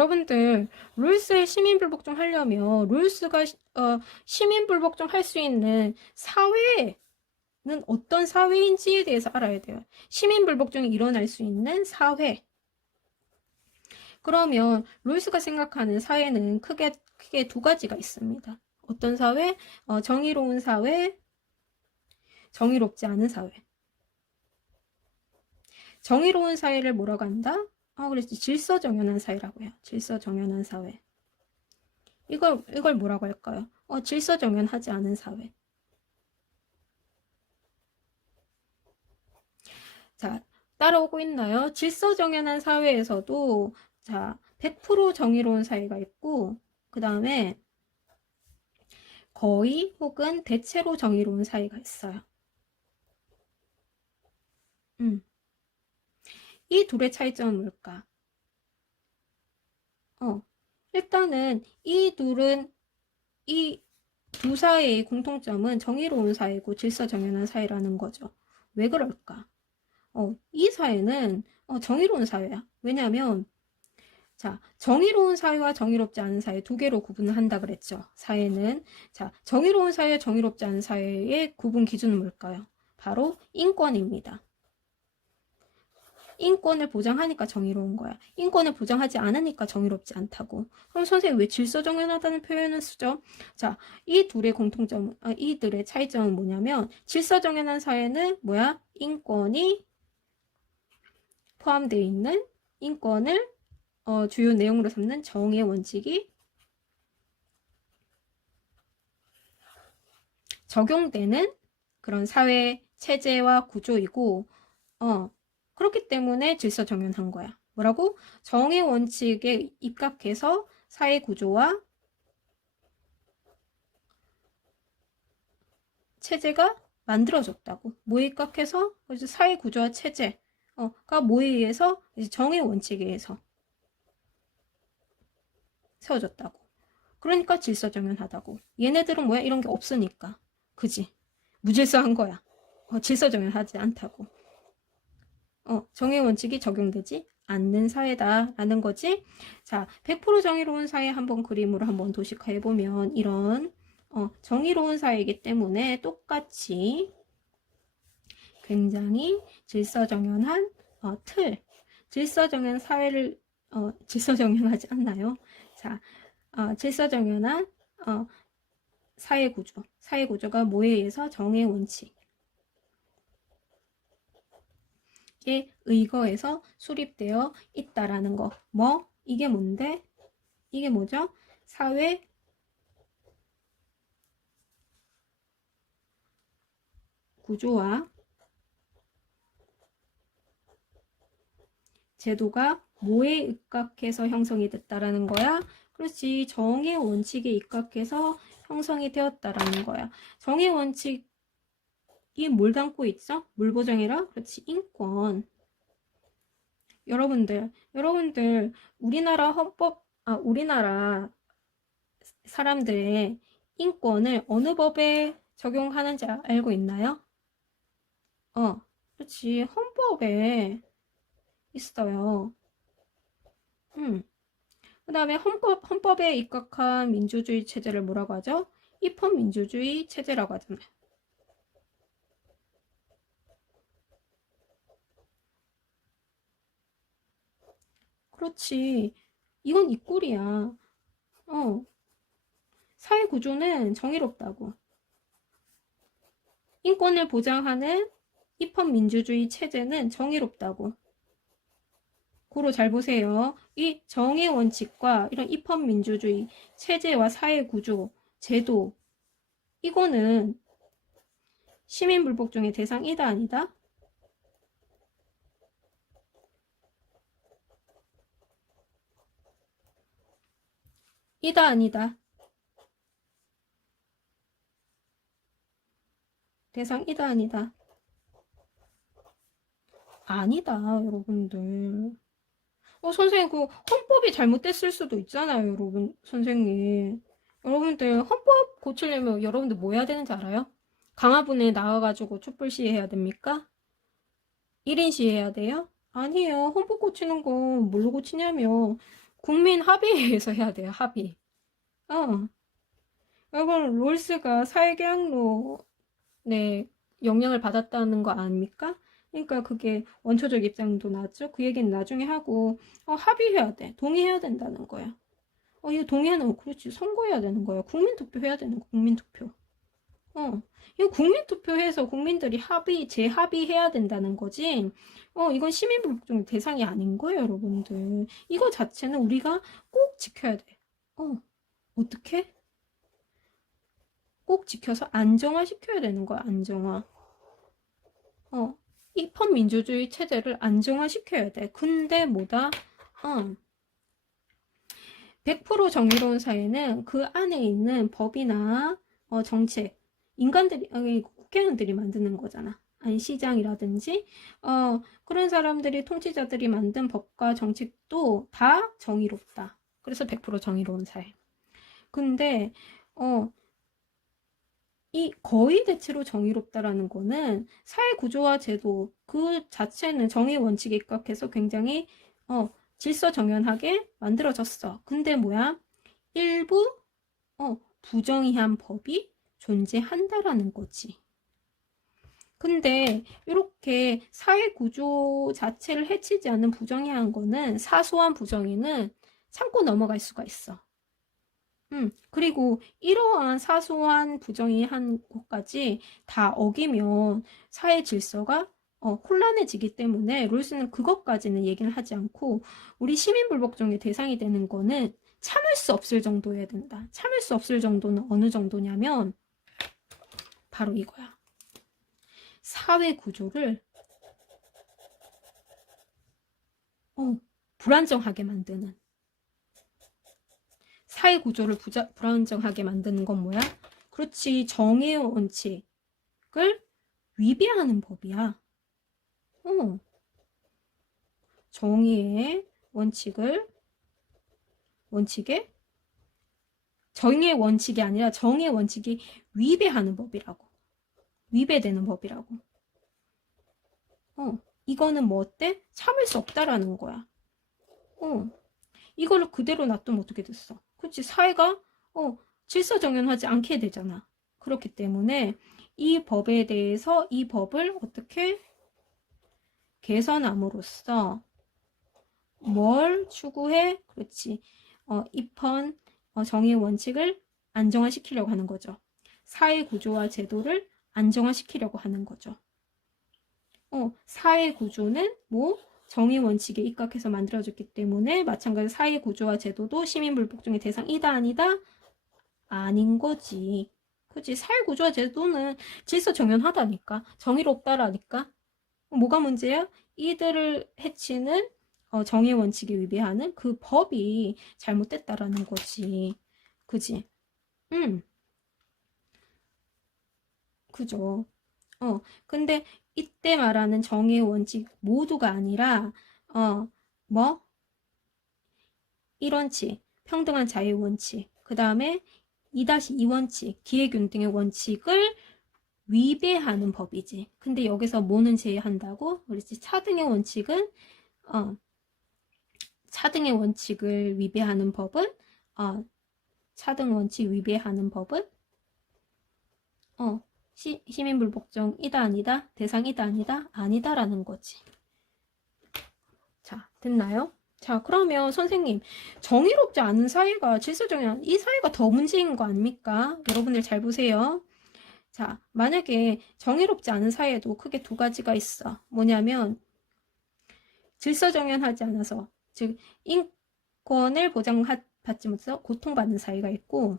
여러분들 룰스에 시민 불복 종 하려면 룰스가 시- 어, 시민 불복 종 할 수 있는 사회 는 어떤 사회인지에 대해서 알아야 돼요. 시민 불복종이 일어날 수 있는 사회. 그러면 룰스가 생각하는 사회는 크게 크게 두 가지가 있습니다. 어떤 사회? 어, 정의로운 사회, 정의롭지 않은 사회. 정의로운 사회를 뭐라고 한다? 아, 그랬지. 질서 정연한 사회라고 해요. 질서 정연한 사회. 이걸, 이걸 뭐라고 할까요? 어, 질서 정연하지 않은 사회. 자, 따라오고 있나요? 질서 정연한 사회에서도, 자, 100% 정의로운 사회가 있고, 그 다음에 거의 혹은 대체로 정의로운 사회가 있어요. 음. 이 둘의 차이점은 뭘까? 어, 일단은 이 둘은 이 두 사회의 공통점은 정의로운 사회고 질서정연한 사회라는 거죠. 왜 그럴까? 어, 이 사회는 어, 정의로운 사회야. 왜냐하면 자, 정의로운 사회와 정의롭지 않은 사회 두 개로 구분을 한다 그랬죠. 사회는 자, 정의로운 사회, 정의롭지 않은 사회의 구분 기준은 뭘까요? 바로 인권입니다. 인권을 보장하니까 정의로운 거야. 인권을 보장하지 않으니까 정의롭지 않다고. 그럼 선생님 왜 질서 정연하다는 표현을 쓰죠? 자, 이 둘의 공통점, 아, 이들의 차이점은 뭐냐면 질서 정연한 사회는 뭐야? 인권이 포함되어 있는 인권을 어, 주요 내용으로 삼는 정의 원칙이 적용되는 그런 사회 체제와 구조이고, 어, 그렇기 때문에 질서 정연한 거야. 뭐라고? 정의 원칙에 입각해서 사회 구조와 체제가 만들어졌다고. 뭐에 입각해서? 사회 구조와 체제가 뭐에 의해서? 정의 원칙에 의해서 세워졌다고. 그러니까 질서정연하다고. 얘네들은 뭐야? 이런 게 없으니까. 그지? 무질서한 거야. 어, 질서정연하지 않다고. 어, 정의 원칙이 적용되지 않는 사회다라는 거지. 자, 100% 정의로운 사회 한번 그림으로 한번 도식화해 보면 이런 어, 정의로운 사회이기 때문에 똑같이 굉장히 질서정연한 어, 틀, 질서정연 사회를 어, 질서정연하지 않나요? 자, 어, 질서정연한 어, 사회 구조, 사회 구조가 뭐에 의해서 정의 원칙 에 의거해서 수립되어 있다라는 거. 뭐? 이게 뭔데? 이게 뭐죠? 사회 구조와 제도가 뭐에 입각해서 형성이 됐다라는 거야? 그렇지. 정의 원칙에 입각해서 형성이 되었다라는 거야. 정의 원칙 이뭘 담고 있죠? 물 보장이라? 그렇지. 인권. 여러분들, 여러분들, 우리나라 헌법, 아, 우리나라 사람들의 인권을 어느 법에 적용하는지 알고 있나요? 어, 그렇지. 헌법에 있어요. 음. 그 다음에 헌법, 헌법에 입각한 민주주의 체제를 뭐라고 하죠? 입헌민주주의 체제라고 하잖아요. 그렇지. 이건 이 꼴이야. 어. 사회 구조는 정의롭다고. 인권을 보장하는 입헌 민주주의 체제는 정의롭다고. 고로 잘 보세요. 이 정의 원칙과 이런 입헌 민주주의 체제와 사회 구조, 제도, 이거는 시민 불복종의 대상이다 아니다? 이다 아니다. 대상 이다 아니다. 아니다, 여러분들. 어, 선생님, 그 헌법이 잘못됐을 수도 있잖아요, 여러분, 선생님. 여러분들, 헌법 고치려면 여러분들 뭐 해야 되는지 알아요? 강화문에 나와가지고 촛불 시위해야 됩니까? 1인 시위해야 돼요? 아니에요. 헌법 고치는 건 뭘로 고치냐면, 국민 합의회에서 해야 돼요, 합의. 어. 이건 롤스가 사회계약로 네, 영향을 받았다는 거 아닙니까? 그러니까 그게 원초적 입장도 나죠. 그 얘기는 나중에 하고 어, 합의해야 돼. 동의해야 된다는 거야. 어, 이거 동의하는 거 그렇지. 선거해야 되는 거야. 국민투표 해야 되는 거 국민투표. 어, 이거 국민투표해서 국민들이 합의, 재합의해야 된다는 거지. 어, 이건 시민불복종 대상이 아닌 거예요, 여러분들. 이거 자체는 우리가 꼭 지켜야 돼. 어, 어떻게? 꼭 지켜서 안정화 시켜야 되는 거야, 안정화. 어, 입헌민주주의 체제를 안정화 시켜야 돼. 근데 뭐다? 어, 100% 정의로운 사회는 그 안에 있는 법이나 어, 정책, 인간들이, 아니, 국회의원들이 만드는 거잖아. 아니, 시장이라든지, 어, 그런 사람들이, 통치자들이 만든 법과 정책도 다 정의롭다. 그래서 100% 정의로운 사회. 근데, 어, 이 거의 대체로 정의롭다라는 거는 사회 구조와 제도 그 자체는 정의 원칙에 입각해서 굉장히 어, 질서 정연하게 만들어졌어. 근데 뭐야? 일부 어, 부정의한 법이 존재한다라는 거지. 근데 이렇게 사회 구조 자체를 해치지 않는 부정의한 거는 사소한 부정의는 참고 넘어갈 수가 있어. 음, 그리고 이러한 사소한 부정의한 것까지 다 어기면 사회 질서가 어, 혼란해지기 때문에 롤스는 그것까지는 얘기를 하지 않고 우리 시민불복종의 대상이 되는 거는 참을 수 없을 정도여야 된다. 참을 수 없을 정도는 어느 정도냐면 바로 이거야. 사회 구조를 어, 불안정하게 만드는 사회 구조를 부자, 불안정하게 만드는 건 뭐야? 그렇지 정의의 원칙을 위배하는 법이야. 어. 정의의 원칙을 원칙에 정의의 원칙이 아니라 정의의 원칙이 위배하는 법이라고. 위배되는 법이라고. 어. 이거는 뭐 어때? 참을 수 없다라는 거야. 어. 이거를 그대로 놔두면 어떻게 됐어? 그렇지 사회가 어, 질서 정연하지 않게 되잖아. 그렇기 때문에 이 법에 대해서 이 법을 어떻게 개선함으로써 뭘 추구해? 그렇지. 어, 입헌 어, 정의 원칙을 안정화시키려고 하는 거죠. 사회 구조와 제도를 안정화시키려고 하는 거죠. 어, 사회 구조는 뭐 정의 원칙에 입각해서 만들어졌기 때문에 마찬가지로 사회 구조와 제도도 시민 불복종의 대상이다 아니다 아닌 거지. 그지 사회 구조와 제도는 질서 정연하다니까 정의롭다라니까 뭐가 문제야? 이들을 해치는 어, 정의 원칙에 위배하는 그 법이 잘못됐다라는 거지. 그지? 응. 그죠. 어, 근데 이때 말하는 정의 원칙 모두가 아니라, 어, 뭐? 1원칙, 평등한 자유 원칙, 그 다음에 2-2 원칙, 기회균 등의 원칙을 위배하는 법이지. 근데 여기서 뭐는 제외한다고? 그렇지. 차등의 원칙은, 어, 차등의 원칙을 위배하는 법은, 어, 차등 원칙 위배하는 법은, 어, 시, 시민불복종이다 아니다? 대상이다 아니다? 아니다라는 거지. 자, 됐나요? 자, 그러면 선생님, 정의롭지 않은 사회가 질서정연, 이 사회가 더 문제인 거 아닙니까? 여러분들 잘 보세요. 자, 만약에 정의롭지 않은 사회도 크게 두 가지가 있어. 뭐냐면, 질서정연하지 않아서, 즉, 인권을 보장받지 못해서 고통받는 사회가 있고,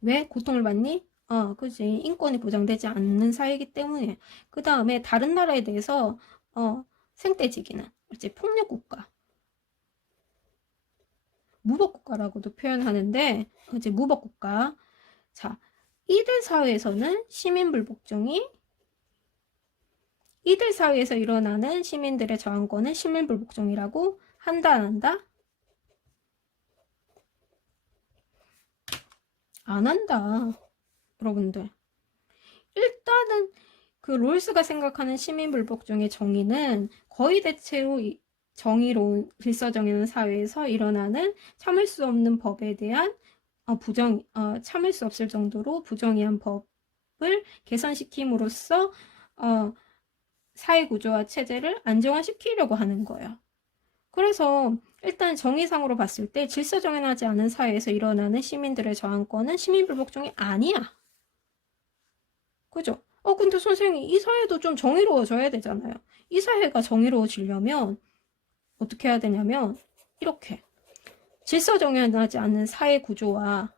왜 고통을 받니? 어, 그지. 인권이 보장되지 않는 사회이기 때문에. 그 다음에 다른 나라에 대해서, 어, 생떼지기는. 그렇지. 폭력국가. 무법국가라고도 표현하는데, 이제 무법국가. 자, 이들 사회에서는 시민불복종이 이들 사회에서 일어나는 시민들의 저항권은 시민불복종이라고 한다 안 한다? 안 한다. 여러분들. 일단은 그 롤스가 생각하는 시민불복종의 정의는 거의 대체로 정의로운 질서 정연한 사회에서 일어나는 참을 수 없는 법에 대한 어, 부정, 어, 참을 수 없을 정도로 부정의한 법을 개선시킴으로써 어, 사회 구조와 체제를 안정화시키려고 하는 거예요. 그래서 일단 정의상으로 봤을 때 질서 정연하지 않은 사회에서 일어나는 시민들의 저항권은 시민불복종이 아니야. 그죠? 어, 근데 선생님, 이 사회도 좀 정의로워져야 되잖아요. 이 사회가 정의로워지려면 어떻게 해야 되냐면, 이렇게. 질서 정연하지 않는 사회 구조와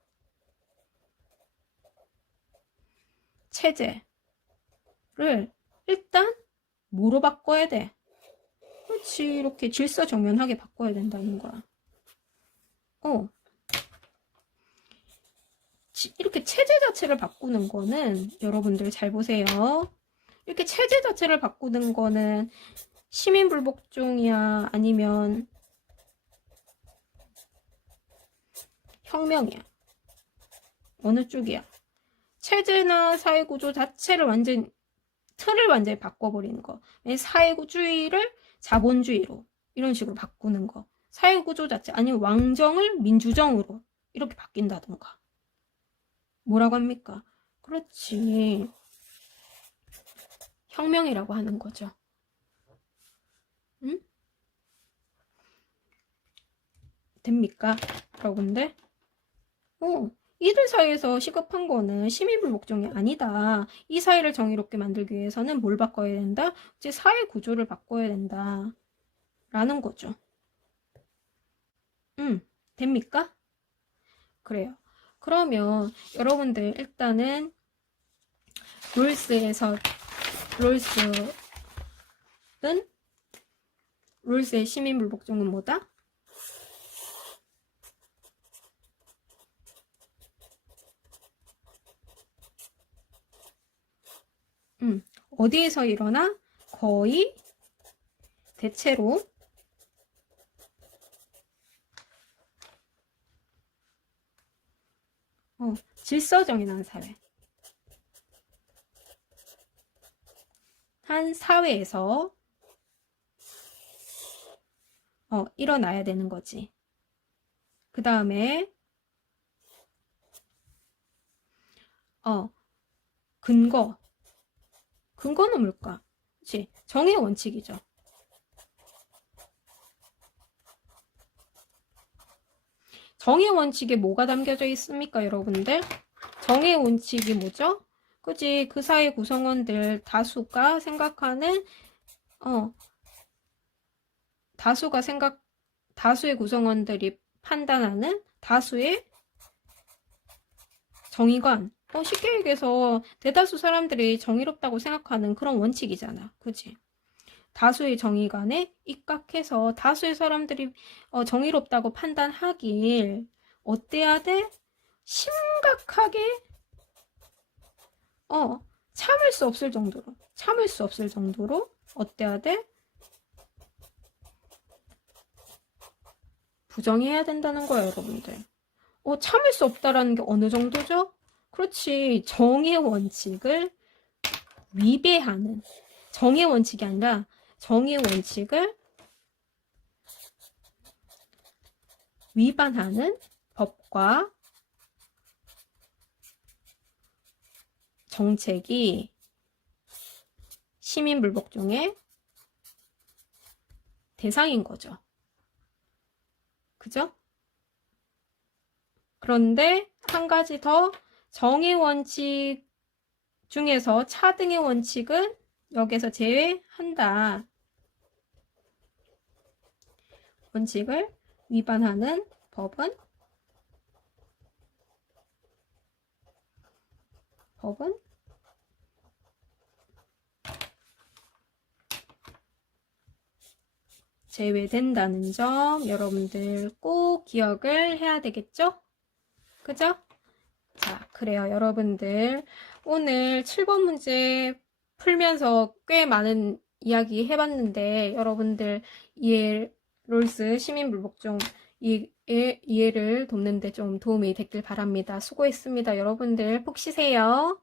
체제를 일단 뭐로 바꿔야 돼? 그렇지, 이렇게 질서 정연하게 바꿔야 된다는 거야. 어. 지- 이렇게 체제 자체를 바꾸는 거는 여러분들 잘 보세요. 이렇게 체제 자체를 바꾸는 거는 시민불복종이야 아니면 혁명이야. 어느 쪽이야? 체제나 사회구조 자체를 완전 틀을 완전히 바꿔버리는 거. 사회주의를 자본주의로 이런 식으로 바꾸는 거. 사회구조 자체 아니면 왕정을 민주정으로 이렇게 바뀐다던가. 뭐라고 합니까? 그렇지. 혁명이라고 하는 거죠. 응? 됩니까? 여러분들? 어, 이들 사이에서 시급한 거는 시민불복종이 아니다. 이 사회를 정의롭게 만들기 위해서는 뭘 바꿔야 된다? 이제 사회 구조를 바꿔야 된다. 라는 거죠. 음, 됩니까? 그래요. 그러면 여러분들 일단은 롤스에서 롤스는 롤스의 시민불복종은 뭐다? 음, 어디에서 일어나? 거의 대체로 어, 질서정연한 사회. 한 사회에서 어, 일어나야 되는 거지. 그 다음에 어, 근거. 근거는 뭘까? 그치? 정의 원칙이죠. 정의 원칙에 뭐가 담겨져 있습니까, 여러분들? 정의 원칙이 뭐죠? 그지? 그 사회 구성원들 다수가 생각하는, 어, 다수가 생각, 다수의 구성원들이 판단하는 다수의 정의관. 어, 쉽게 얘기해서 대다수 사람들이 정의롭다고 생각하는 그런 원칙이잖아. 그지? 다수의 정의관에 입각해서 다수의 사람들이 어, 정의롭다고 판단하길 어때야 돼? 심각하게 어 참을 수 없을 정도로 참을 수 없을 정도로 어때야 돼? 부정해야 된다는 거예요, 여러분들. 어, 참을 수 없다라는 게 어느 정도죠? 그렇지. 정의 원칙을 위배하는 정의 원칙이 아니라 정의 원칙을 위반하는 법과 정책이 시민 불복종의 대상인 거죠. 그죠? 그런데 한 가지 더 정의 원칙 중에서 차등의 원칙은 여기서 제외한다. 원칙을 위반하는 법은 법은 제외된다는 점 여러분들 꼭 기억을 해야 되겠죠? 그죠? 자, 그래요. 여러분들 오늘 7번 문제 풀면서 꽤 많은 이야기 해봤는데 여러분들 이해 롤스 시민불복종 이해, 이해를 돕는데 좀 도움이 됐길 바랍니다. 수고했습니다. 여러분들 푹 쉬세요.